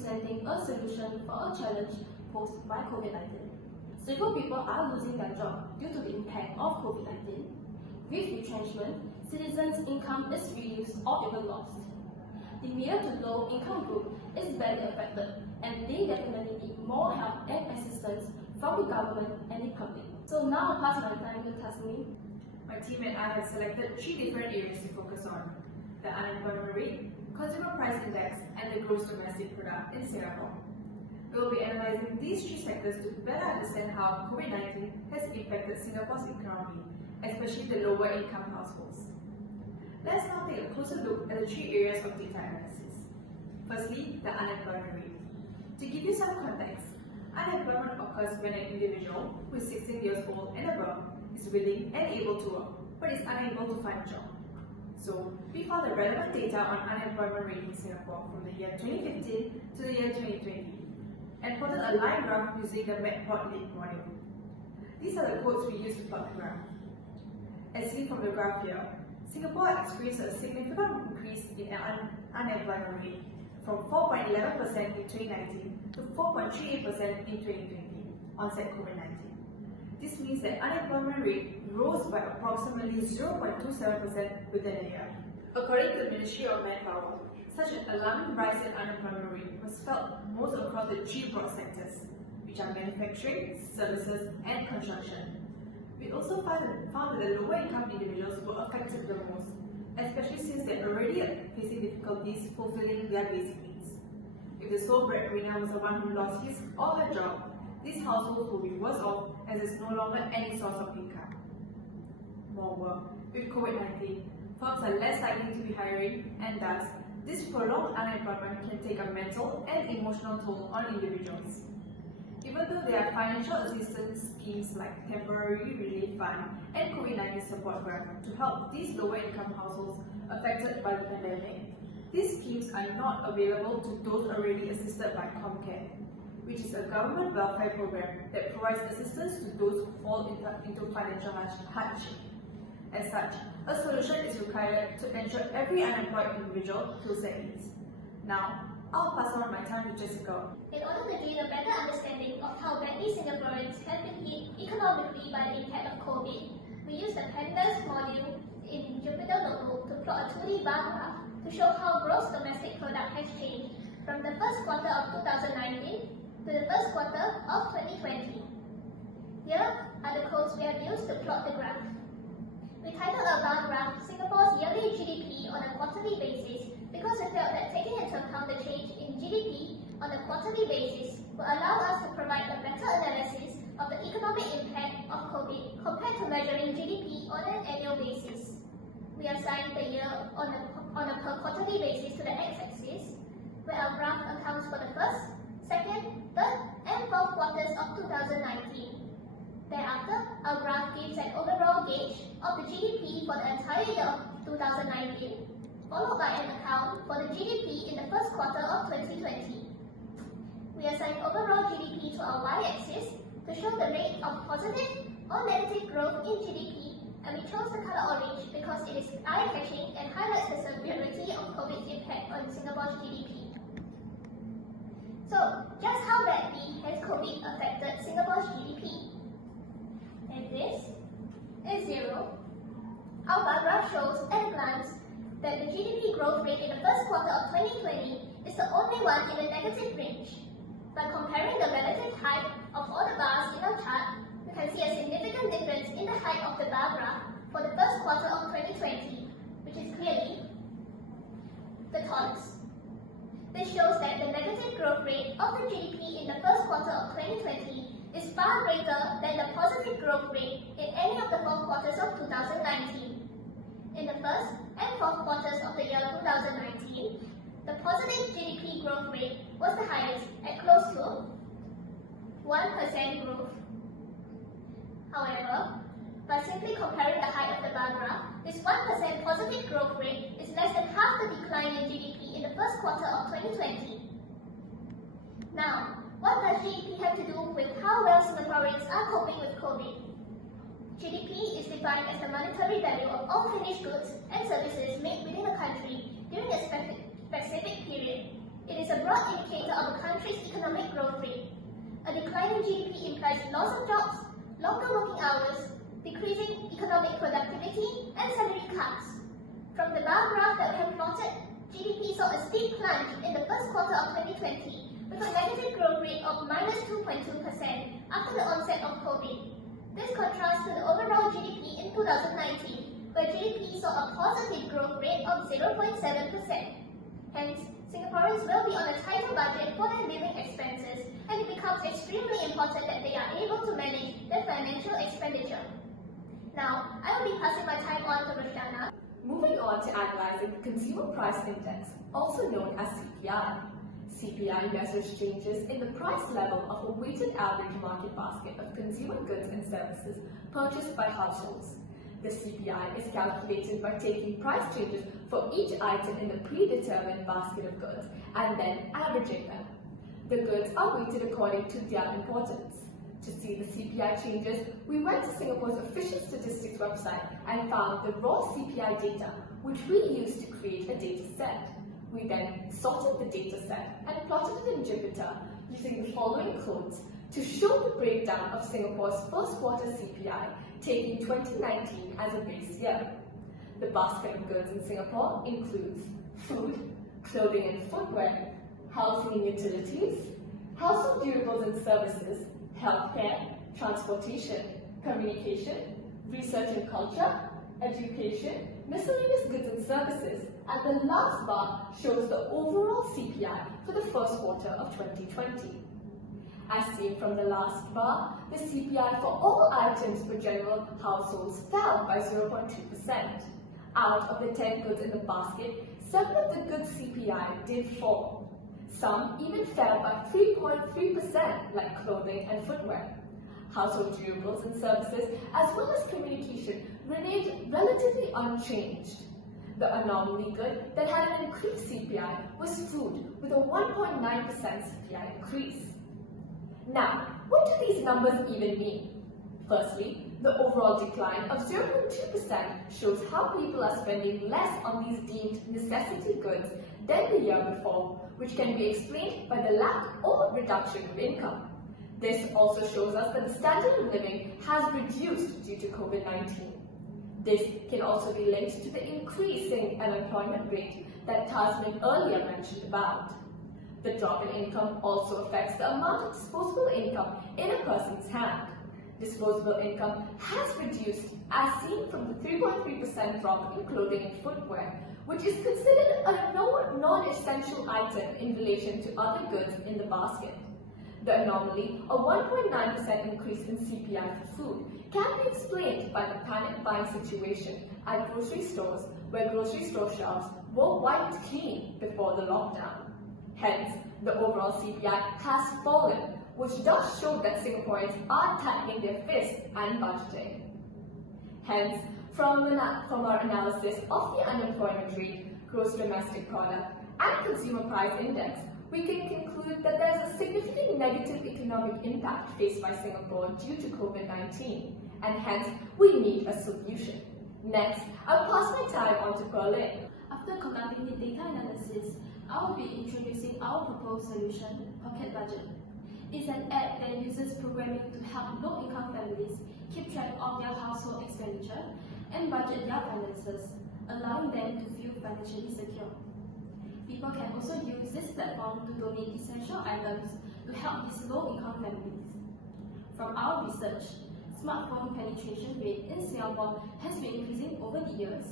presenting a solution for a challenge posed by COVID-19. Several people are losing their job due to the impact of COVID-19. With retrenchment, citizens' income is reduced or even lost. The medium to low income group is badly affected, and they definitely need more help and assistance from the government and the public. So now I'll pass my time to Tasmi. My team and I have selected 3 different areas to focus on: the unemployment rate, consumer price index, and the gross domestic product in Singapore. We will be analysing these 3 sectors to better understand how COVID-19 has impacted Singapore's economy, especially the lower income households. Let's now take a closer look at the 3 areas of data analysis. Firstly, the unemployment rate. To give you some context, unemployment occurs when an individual who is 16 years old and above is willing and able to work, but is unable to find a job. So, we found the relevant data on unemployment rate in Singapore from the year 2015 to the year 2020, and plotted a line graph using the Matplotlib model. These are the codes we use to plot the graph. As seen from the graph here, Singapore experienced a significant increase in unemployment rate from 4.11% in 2019 to 4.38% in 2020, onset COVID-19. This means that unemployment rate rose by approximately 0.27% within a year. According to the Ministry of Manpower, such an alarming rise in unemployment rate was felt most across the 3 broad sectors, which are manufacturing, services, and construction. We also found that the lower income individuals were affected the most, especially since they are already facing difficulties fulfilling their basic needs. If the sole breadwinner was the one who lost his or her job, these households will be worse off as there is no longer any source of income. Moreover, with COVID-19, firms are less likely to be hiring, and thus, this prolonged unemployment can take a mental and emotional toll on individuals. Even though there are financial assistance schemes like Temporary Relief Fund and COVID-19 Support Grant to help these lower income households affected by the pandemic, these schemes are not available to those already assisted by ComCare, which is a government welfare program that provides assistance to those who fall into financial hardship. As such, a solution is required to ensure every unemployed individual feels their needs. Now, I'll pass on my time to Jessica. In order to gain a better understanding of how badly Singaporeans have been hit economically by the impact of COVID, we used the Pandas module in Jupyter Notebook to plot a 2D bar graph to show how gross domestic product has changed from the first quarter of 2019 to the first quarter of 2020. Here are the codes we have used to plot the graph. We titled our bar graph Singapore's yearly GDP on a quarterly basis because we felt that taking into account the change in GDP on a quarterly basis will allow us to provide a better analysis of the economic impact of COVID compared to measuring GDP on an annual basis. We assigned the year on a per quarterly basis to the x-axis, where our graph accounts for the first, second, third, and fourth quarters of 2019. Thereafter, our graph gives an overall gauge of the GDP for the entire year of 2019, followed by an account for the GDP in the first quarter of 2020. We assign overall GDP to our y-axis to show the rate of positive or negative growth in GDP, and we chose the color orange because it is eye-catching and highlights the severity of COVID's impact on Singapore's GDP. So, just how badly has COVID affected Singapore's GDP? And this is 0. Our bar graph shows at a glance that the GDP growth rate in the first quarter of 2020 is the only one in the negative range. By comparing the relative height of all the bars in our chart, we can see a significant difference in the height of the bar graph for the first quarter of 2020, which is clearly the tallest. This shows that the negative growth rate of the GDP in the first quarter of 2020 is far greater than the positive growth rate in any of the 4 quarters of 2019. In the first and fourth quarters of the year 2019, the positive GDP growth rate was the highest at close to 1% growth. However, by simply comparing the height of the bar graph, this 1% positive growth rate is less than half the decline in GDP in the first quarter of 2020. Now, what does GDP have to do with how well Singaporeans are coping with COVID? GDP is defined as the monetary value of all finished goods and services made within a country during a specific period. It is a broad indicator of a country's economic growth rate. A decline in GDP implies loss of jobs, longer working hours, decreasing economic productivity, and salary cuts. From the bar graph that we have plotted, GDP saw a steep plunge in the first quarter of 2020, with a negative growth rate of -2.2% after the onset of COVID. This contrasts to the overall GDP in 2019, where GDP saw a positive growth rate of 0.7%. Hence, Singaporeans will be on a tighter budget for their living expenses, and it becomes extremely important that they are able to manage their financial expenditure. Now, I will be passing my time on to Roshana. Moving on to analyzing the Consumer Price Index, also known as CPI. CPI measures changes in the price level of a weighted average market basket of consumer goods and services purchased by households. The CPI is calculated by taking price changes for each item in the predetermined basket of goods and then averaging them. The goods are weighted according to their importance. To see the CPI changes, we went to Singapore's official statistics website and found the raw CPI data, which we used to create a data set. We then sorted the data set and plotted it in Jupyter using the following codes to show the breakdown of Singapore's first quarter CPI, taking 2019 as a base year. The basket of goods in Singapore includes food, clothing and footwear, housing and utilities, household durables and services, healthcare, transportation, communication, research and culture, education, miscellaneous goods and services, and the last bar shows the overall CPI for the first quarter of 2020. As seen from the last bar, the CPI for all items for general households fell by 0.2%. Out of the 10 goods in the basket, 7 of the goods' CPI did fall. Some even fell by 3.3%, like clothing and footwear. Household durables and services, as well as communication, remained relatively unchanged. The anomaly good that had an increased CPI was food, with a 1.9% CPI increase. Now, what do these numbers even mean? Firstly, the overall decline of 0.2% shows how people are spending less on these deemed necessity goods than the year before, which can be explained by the lack or reduction of income. This also shows us that the standard of living has reduced due to COVID-19. This can also be linked to the increasing unemployment rate that Tasman earlier mentioned about. The drop in income also affects the amount of disposable income in a person's hand. Disposable income has reduced as seen from the 3.3% drop in clothing and footwear, which is considered a non-essential item in relation to other goods in the basket. The anomaly, a 1.9% increase in CPI for food, can be explained by the panic buying situation at grocery stores, where grocery store shelves were wiped clean before the lockdown. Hence, the overall CPI has fallen, which does show that Singaporeans are tightening their fists and budgeting. Hence, from our analysis of the unemployment rate, gross domestic product, and consumer price index, we can conclude that there is a significant negative economic impact faced by Singapore due to COVID-19, and hence we need a solution. Next, I'll pass my time on to Berlin. After conducting the data analysis, I will be introducing our proposed solution, Pocket Budget. It's an app that uses programming to help low-income families keep track of their household expenditure and budget their finances, allowing them to feel financially secure. People can also use this platform to donate essential items to help these low-income families. From our research, smartphone penetration rate in Singapore has been increasing over the years.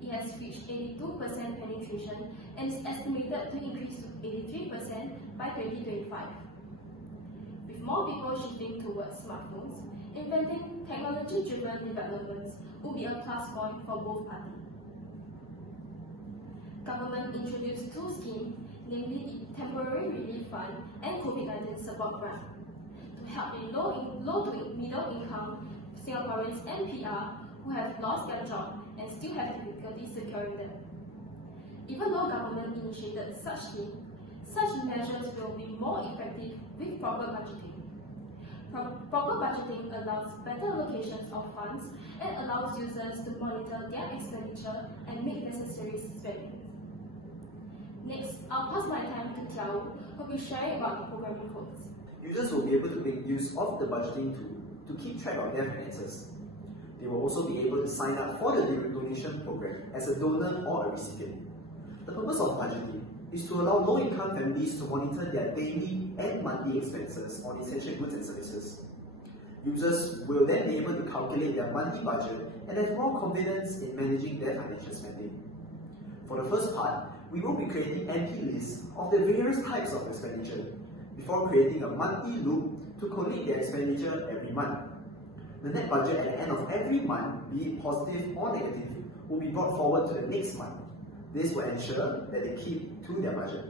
It has reached 82% penetration and is estimated to increase to 83% by 2025. With more people shifting towards smartphones, inventing technology-driven developments will be a plus point for both parties. Government introduced two schemes, namely the Temporary Relief Fund and COVID-19 Support Grant, to help the low to middle income Singaporeans and PR who have lost their job and still have difficulty securing them. Even though government initiated such schemes, such measures will be more effective with proper budgeting. Proper budgeting allows better allocations of funds and allows users to monitor their expenditure and make necessary spending. Next, I'll pass my time to Tiao Yao, who will be sharing about the programming codes. Users will be able to make use of the budgeting tool to keep track of their finances. They will also be able to sign up for the donation program as a donor or a recipient. The purpose of budgeting is to allow low-income families to monitor their daily and monthly expenses on essential goods and services. Users will then be able to calculate their monthly budget and have more confidence in managing their financial spending. For the first part, we will be creating empty lists of the various types of expenditure before creating a monthly loop to collate their expenditure every month. The net budget at the end of every month, be it positive or negative, will be brought forward to the next month. This will ensure that they keep to their budget.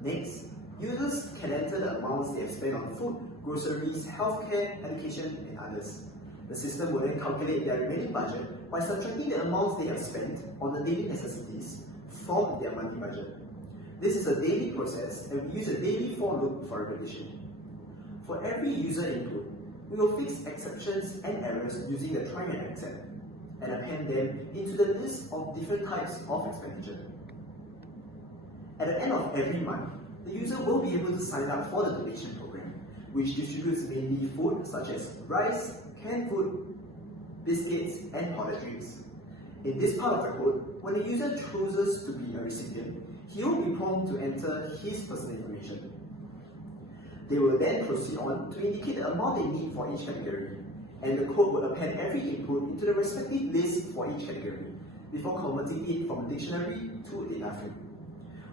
Next, users can enter the amounts they have spent on food, groceries, healthcare, education, and others. The system will then calculate their remaining budget by subtracting the amounts they have spent on the daily necessities from their monthly budget. This is a daily process, and we use a daily for loop for repetition. For every user input, we will fix exceptions and errors using the try and accept, and append them into the list of different types of expenditure. At the end of every month, the user will be able to sign up for the donation program, which distributes mainly food such as rice, canned food, biscuits, and powdered drinks. In this part of the code, when the user chooses to be a recipient, he will be prompted to enter his personal information. They will then proceed on to indicate the amount they need for each category, and the code will append every input into the respective list for each category, before converting it from a dictionary to a data frame.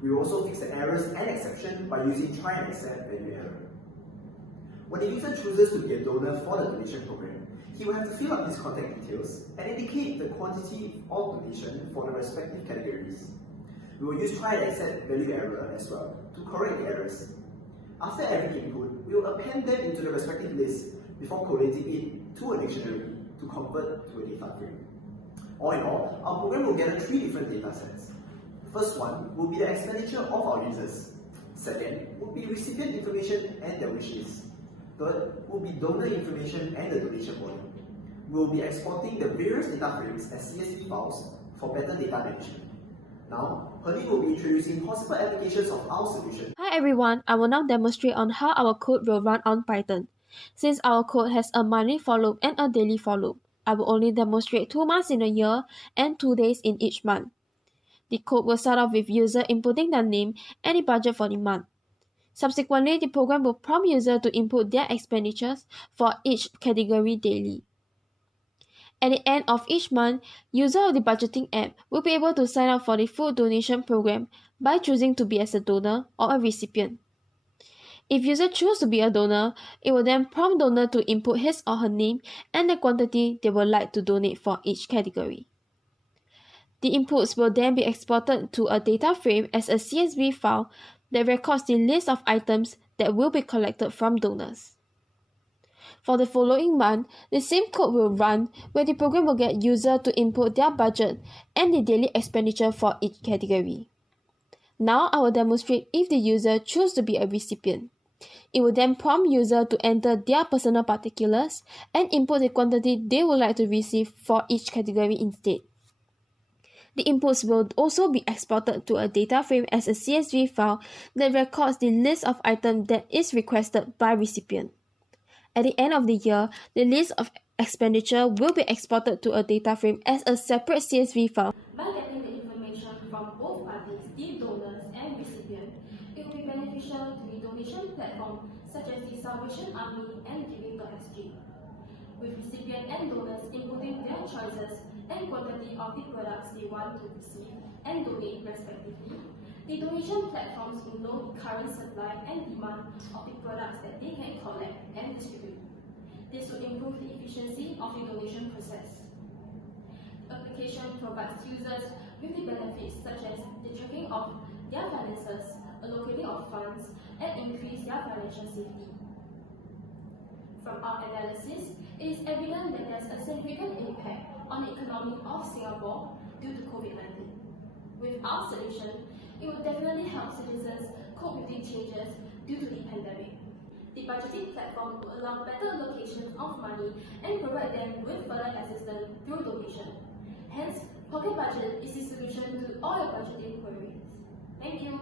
We will also fix the errors and exception by using try and accept value error. When the user chooses to be a donor for the donation program, he will have to fill up his contact details and indicate the quantity of donation for the respective categories. We will use try and accept value error as well to correct the errors. After every input, we will append them into the respective list before collating it to a dictionary to convert to a data frame. All in all, our program will gather 3 different data sets. First one will be the expenditure of our users. Second will be recipient information and their wish list. Third will be donor information and the donation volume. We will be exporting the various data frames as CSV files for better data management. Now, Pearlie will be introducing possible applications of our solution. Hi everyone, I will now demonstrate on how our code will run on Python. Since our code has a monthly for loop and a daily for loop, I will only demonstrate 2 months in a year and 2 days in each month. The code will start off with user inputting their name and the budget for the month. Subsequently, the program will prompt user to input their expenditures for each category daily. At the end of each month, user of the budgeting app will be able to sign up for the food donation program by choosing to be as a donor or a recipient. If user chooses to be a donor, it will then prompt donor to input his or her name and the quantity they would like to donate for each category. The inputs will then be exported to a data frame as a CSV file that records the list of items that will be collected from donors. For the following month, the same code will run where the program will get user to input their budget and the daily expenditure for each category. Now I will demonstrate if the user chooses to be a recipient. It will then prompt user to enter their personal particulars and input the quantity they would like to receive for each category instead. The inputs will also be exported to a data frame as a CSV file that records the list of items that is requested by recipient. At the end of the year, the list of expenditure will be exported to a data frame as a separate CSV file. By getting the information from both parties, the donors and recipient, it will be beneficial to the donation platform such as the Salvation Army and Giving.sg. With recipient and donors inputting their choices and quantity of the products they want to receive and donate respectively, the donation platforms will know the current supply and demand of the products that they can collect and distribute. This will improve the efficiency of the donation process. The application provides users with the benefits such as the tracking of their finances, allocating of funds, and increase their financial safety. From our analysis, it is evident that there is a significant impact on the economy of Singapore due to COVID-19. With our solution, it will definitely help citizens cope with the changes due to the pandemic. The budgeting platform will allow better allocation of money and provide them with further assistance through donation. Hence, Pocket Budget is the solution to all your budgeting queries. Thank you.